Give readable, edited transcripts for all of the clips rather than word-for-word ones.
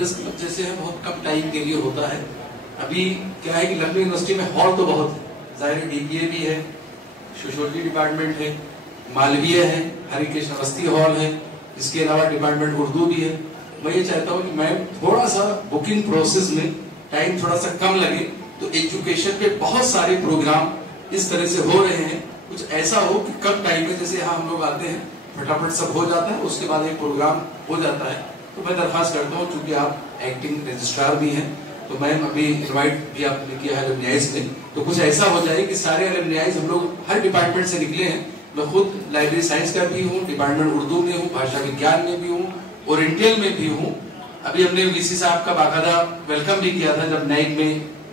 Press club जैसे है बहुत कम टाइम के लिए होता है। अभी क्या है कि लखनऊ यूनिवर्सिटी में हॉल तो बहुत है, जाहिर डीपीए भी है, सोशियोलॉजी डिपार्टमेंट है, मालवीय है, हरिकृष्ण अवस्थी हॉल है, इसके अलावा डिपार्टमेंट उर्दू भी है। मैं ये चाहता हूँ कि मैं थोड़ा सा बुकिंग प्रोसेस में टाइम थोड़ा सा कम लगे, तो एजुकेशन पे बहुत सारे प्रोग्राम इस तरह से हो रहे हैं, कुछ ऐसा हो कि कम टाइम में, जैसे यहाँ हम लोग आते हैं फटाफट सब हो जाता है, उसके बाद एक प्रोग्राम हो जाता है। तो मैं दरख्वास्त करता हूँ, चूंकि आप एक्टिंग रजिस्ट्रार भी हैं, तो मैम अभी इनवाइट भी आपने किया है एलुमनाइज में, तो कुछ ऐसा हो जाए कि सारे एलुमनाइज हम लोग हर डिपार्टमेंट से निकले हैं। मैं खुद लाइब्रेरी साइंस का भी हूँ, डिपार्टमेंट उर्दू में हूँ, भाषा विज्ञान में भी हूँ, ओरिएंटल में भी हूँ। अभी हमने वीसी साहब का बाकायदा वेलकम भी किया था जब नाइट में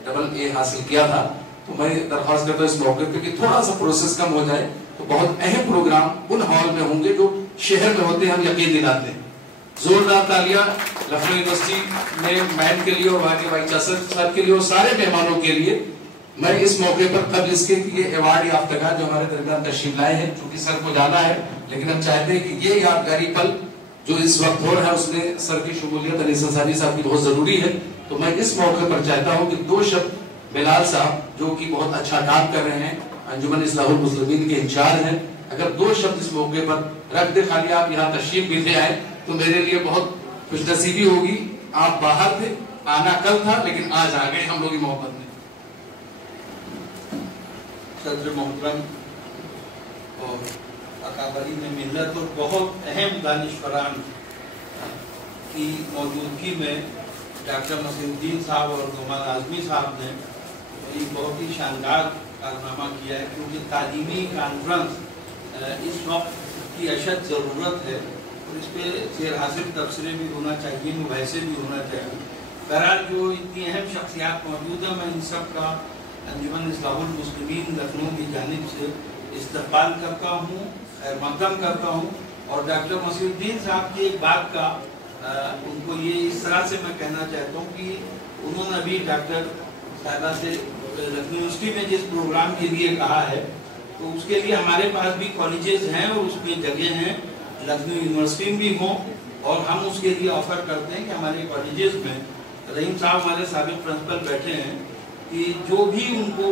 AA हासिल किया था। तो मैं दरख्वास्त करता हूँ इस मौके पे कि थोड़ा सा प्रोसेस कम हो जाए, तो बहुत अहम प्रोग्राम उन हॉल में होंगे जो शहर में होते हैं, हम यकीन दिलाते हैं। जोरदार तालियां लखनऊ यूनिवर्सिटी में मैम के लिए और वहां के वाइस चांसलर साहब के लिए और सारे मेहमानों के लिए। मैं इस मौके पर कब इसके ये अवार्ड याफ्तागार जो हमारे दरमियान तशरीफ लाए हैं, चूंकि सर को जाना है, लेकिन हम चाहते हैं कि ये यादगारी पल जो इस वक्त हो रहा है उसमें सर की शमूलियत अली अंसारी साहब की बहुत जरूरी है। तो मैं इस मौके पर चाहता हूँ कि 2 शब्द बिलाल साहब जो कि बहुत अच्छा काम कर रहे हैं, अंजुमन इस्लाहुल मुस्लिमीन के इंचार्ज हैं, अगर 2 शब्द इस मौके पर रख दे, खाली आप यहाँ तशरीफ भी ले आए तो मेरे लिए बहुत खुशनसीबी होगी। आप बाहर थे, आना कल था, लेकिन आज आ गए हम लोग की मोहब्बत में। सदर मोहतरम और अकाबरीन मिल्लत और बहुत अहम दानिशवरान की मौजूदगी में डॉक्टर मसीहुद्दीन साहब और नुमान आजमी साहब ने एक बहुत ही शानदार कारनामा किया है, क्योंकि तालीमी कॉन्फ्रेंस इस वक्त की अशद ज़रूरत है और इस पर शेर हासिल तबसरे भी होना चाहिए, मुबाहिसे भी होना चाहिए। बहरहाल जो इतनी अहम शख्सियात मौजूद है, मैं इन सब का अंजुमन इस्लाहुल मुस्लिमीन लखनऊ की जानिब से इस्तकबाल करता हूँ, खैर मक़दम करता हूँ। और डॉक्टर मसीहुद्दीन साहब की एक बात का उनको ये इस तरह से मैं कहना चाहता हूँ कि उन्होंने अभी डॉक्टर साहबा से लखनऊ यूनिवर्सिटी में जिस प्रोग्राम के लिए कहा है, तो उसके लिए हमारे पास भी कॉलेजेस हैं और उसमें जगह हैं, लखनऊ यूनिवर्सिटी भी हों, और हम उसके लिए ऑफर करते हैं कि हमारे कॉलेजेस में रहीम साहब हमारे साबिक प्रिंसिपल बैठे हैं कि जो भी उनको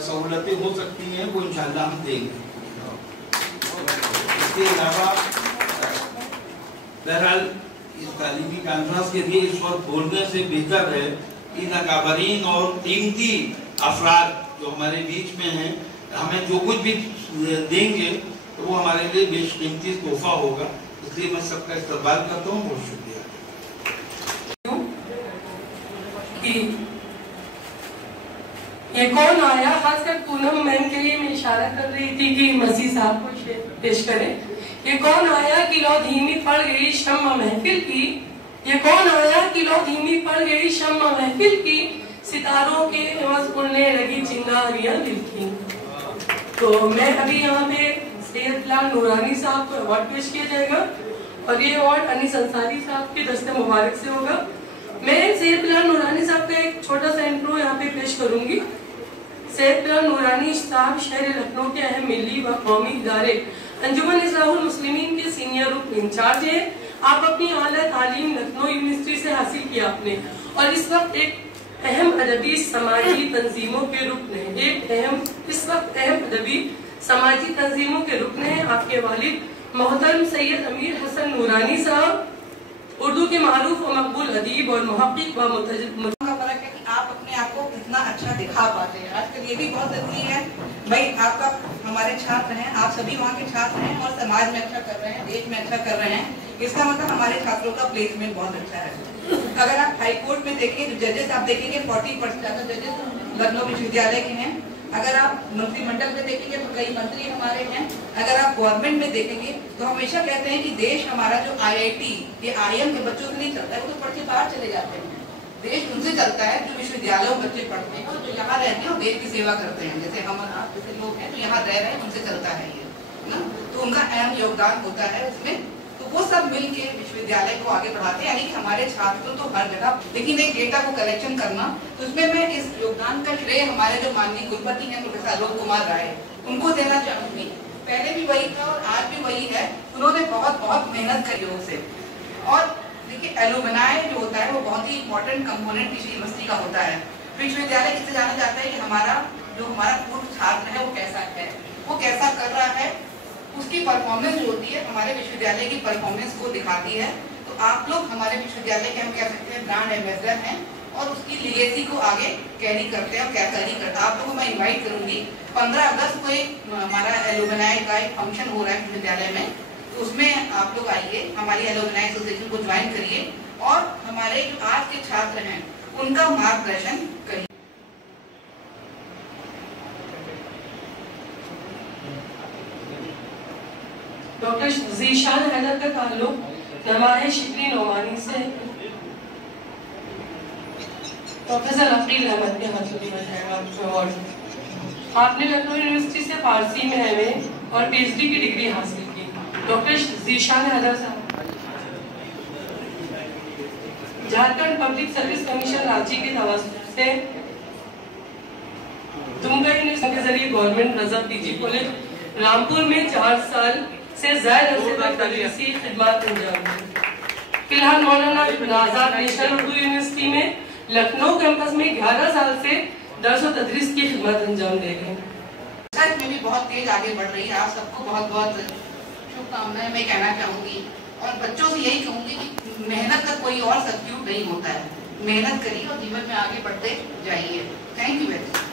सहूलतें हो सकती हैं वो इंशाल्लाह हम देंगे। इसके अलावा बहरहाल इस तालीमी कॉन्फ्रेंस के लिए इस वक्त बोलने से बेहतर है इन अकाबरीन और कीमती अफराद जो हमारे बीच में हैं, हमें जो कुछ भी देंगे तो वो हमारे लिए बेशकीमती तोहफा होगा। इसलिए मैं सबका इस्तकबाल करता हूँ। बहुत शुक्रिया। ये कौन आया, खासकर पूनम मैम के लिए मैं इशारा कर रही थी कि मसीह साहब को पेश करें। ये कौन आया कि लो धीमी पड़ गई शम्मा महफिल की, ये कौन आया कि लो धीमी पड़ गई शम्मा महफिल की, सितारों के एवज उड़ने लगी चिंगारियां दिल की। तो मैं अभी यहाँ पे सैयद बिलाल नूरानी साहब को अवार्ड पेश किया जाएगा और ये अवार्ड अनीस अंसारी साहब के दस्ते मुबारक से होगा। मैं सैयद बिलाल नूरानी साहब का एक छोटा सा इंट्रो यहाँ पे पेश करूंगी। सैयद बिलाल नूरानी साहब शहर लखनऊ के अहम मिली व कौमी इदारे अंजुमन इस्लाहुल मुस्लिमीन के सीनियर रुकन इंचार्ज है। आप अपनी आला तालीम लखनऊ यूनिवर्सिटी से हासिल किया आपने और इस वक्त एक अहम अदबी समाजी तंजीमों के रुकन है, इस वक्त अहम अदबी समाजी तंजीमों के रुकन है। आपके वालिद मोहतरम सैयद अमीर हसन नूरानी साहब उर्दू के मारूफ और मकबूल अदीब और मुहक्किक व आप अपने आप को कितना अच्छा दिखा पाते हैं। आजकल ये भी बहुत जरूरी है भाई, आपका हमारे छात्र हैं, आप सभी वहाँ के छात्र हैं और समाज में अच्छा कर रहे हैं, देश में अच्छा कर रहे हैं, इसका मतलब हमारे छात्रों का प्लेसमेंट बहुत अच्छा है। अगर आप हाई कोर्ट में देखें तो जजेस आप देखेंगे 40% ज्यादा जजेस लखनऊ विश्वविद्यालय के हैं। अगर आप मंत्रिमंडल में देखेंगे तो कई मंत्री हमारे हैं। अगर आप गवर्नमेंट में देखेंगे तो हमेशा कहते हैं कि देश हमारा जो IIT ये IIM के बच्चों से नहीं चलता है, वो तो पढ़ के बाहर चले जाते हैं। देश उनसे चलता है जो विश्वविद्यालयों में बच्चे पढ़ते हैं और जो यहाँ रहते हैं और देश की सेवा करते हैं। जैसे हम आप जैसे लोग हैं जो यहाँ रह रहे हैं, उनसे चलता है ये ना, तो उनका अहम योगदान होता है उसमें। तो वो सब मिल के विश्वविद्यालय को आगे बढ़ाते हैं, यानी कि हमारे छात्र तो हर जगह। लेकिन एक डेटा को कलेक्शन करना, तो उसमें मैं इस योगदान का श्रेय हमारे जो माननीय कुलपति हैं प्रोफेसर आलोक कुमार राय, उनको देना चाहूंगी। पहले भी वही था और आज भी वही है, उन्होंने बहुत बहुत मेहनत करी योग से। और देखिए, एलुमनाई जो होता है वो बहुत ही इम्पोर्टेंट कंपोनेंट किसी यूनिवर्सिटी का होता है। विश्वविद्यालय इससे जाना जाता है कि हमारा पूर्व छात्र है वो कैसा है, वो कैसा कर रहा है, उसकी परफॉर्मेंस जो होती है हमारे विश्वविद्यालय की परफॉर्मेंस को दिखाती है। तो आप लोग हमारे विश्वविद्यालय के, हम कह सकते हैं, ब्रांड एम्बेसडर हैं और उसकी लीगेसी को आगे कैरी करते हैं और क्या कैरी करते हैं। आप लोगों को मैं इन्वाइट करूंगी, 15 अगस्त को एक हमारा एलुमनाई का एक फंक्शन हो रहा है विश्वविद्यालय में, तो उसमें आप लोग आइए, हमारी एलुमनाई एसोसिएशन को ज्वाइन करिए और हमारे जो आज के छात्र हैं उनका मार्गदर्शन करिए। डॉक्टर ज़ीशान हैदर का ताल्लुक नमाए शिकरी नोमानी से प्रोफेसर अकील अहमद के हाथों में अवार्ड। आपने लखनऊ यूनिवर्सिटी से फारसी में एमए और पीएचडी की डिग्री हासिल की। डॉक्टर ज़ीशान हैदर साहब Jharkhand public service commission Ranchi के तवज्जुह से दुमका यूनिवर्सिटी के जरिए गवर्नमेंट रज़ा पीजी कॉलेज रामपुर में 4 साल से ज्यादा अरसे तक तदरीसी खिदमत अंजाम दी। फिलहाल मौलाना आजाद नेशनल उर्दू यूनिवर्सिटी में लखनऊ कैंपस में 11 साल से दर्स और तदरीस की खिदमत अंजाम दे रहे हैं। रिसर्च में भी बहुत तेज आगे बढ़ रही है। आप सबको बहुत बहुत शुभकामनाएं मैं कहना चाहूंगी और बच्चों से यही कहूंगी कि मेहनत का कोई और सब्स्टिट्यूट नहीं होता है। मेहनत करिए और जीवन में आगे बढ़ते जाइए। Thank you very much.